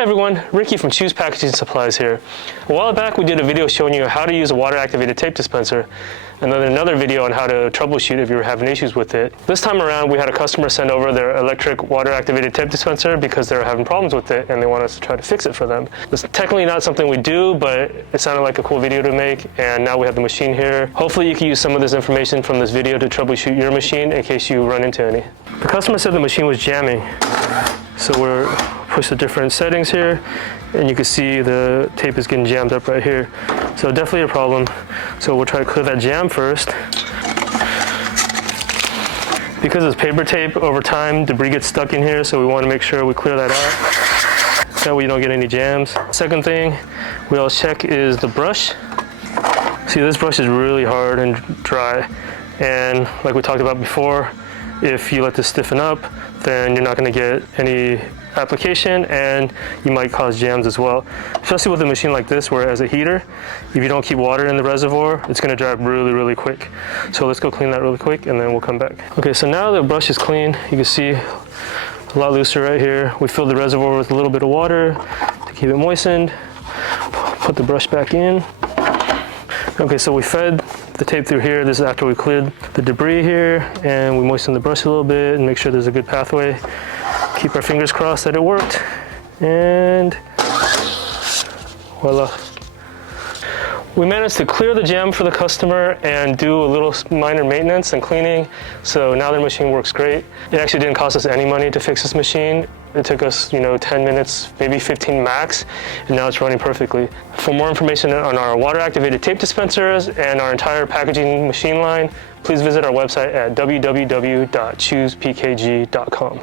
Hi everyone, Ricky from Choose Packaging Supplies here. A while back we did a video showing you how to use a water-activated tape dispenser, and then another video on how to troubleshoot if you were having issues with it. This time around we had a customer send over their electric water-activated tape dispenser because they were having problems with it and they want us to try to fix it for them. It's technically not something we do, but it sounded like a cool video to make, and now we have the machine here. Hopefully you can use some of this information from this video to troubleshoot your machine in case you run into any. The customer said the machine was jamming, so we're push the different settings here, and you can see the tape is getting jammed up right here. So definitely a problem. So we'll try to clear that jam first. Because it's paper tape, over time debris gets stuck in here, so we want to make sure we clear that out. That way you don't get any jams. Second thing we always check is the brush. See, this brush is really hard and dry, and like we talked about before, if you let this stiffen up, then you're not going to get any application and you might cause jams as well. Especially with a machine like this where it has a heater, if you don't keep water in the reservoir, it's going to dry up really quick. So let's go clean that really quick and then we'll come back. Okay, so now the brush is clean. You can see a lot looser right here. We filled the reservoir with a little bit of water to keep it moistened. Put the brush back in. Okay, so we fed the tape through here. This is after we cleared the debris here, and we moistened the brush a little bit and make sure there's a good pathway. Keep our fingers crossed that it worked, and voila. We managed to clear the jam for the customer and do a little minor maintenance and cleaning, so now their machine works great. It actually didn't cost us any money to fix this machine. It took us, 10 minutes, maybe 15 max, and now it's running perfectly. For more information on our water-activated tape dispensers and our entire packaging machine line, please visit our website at www.choosepkg.com.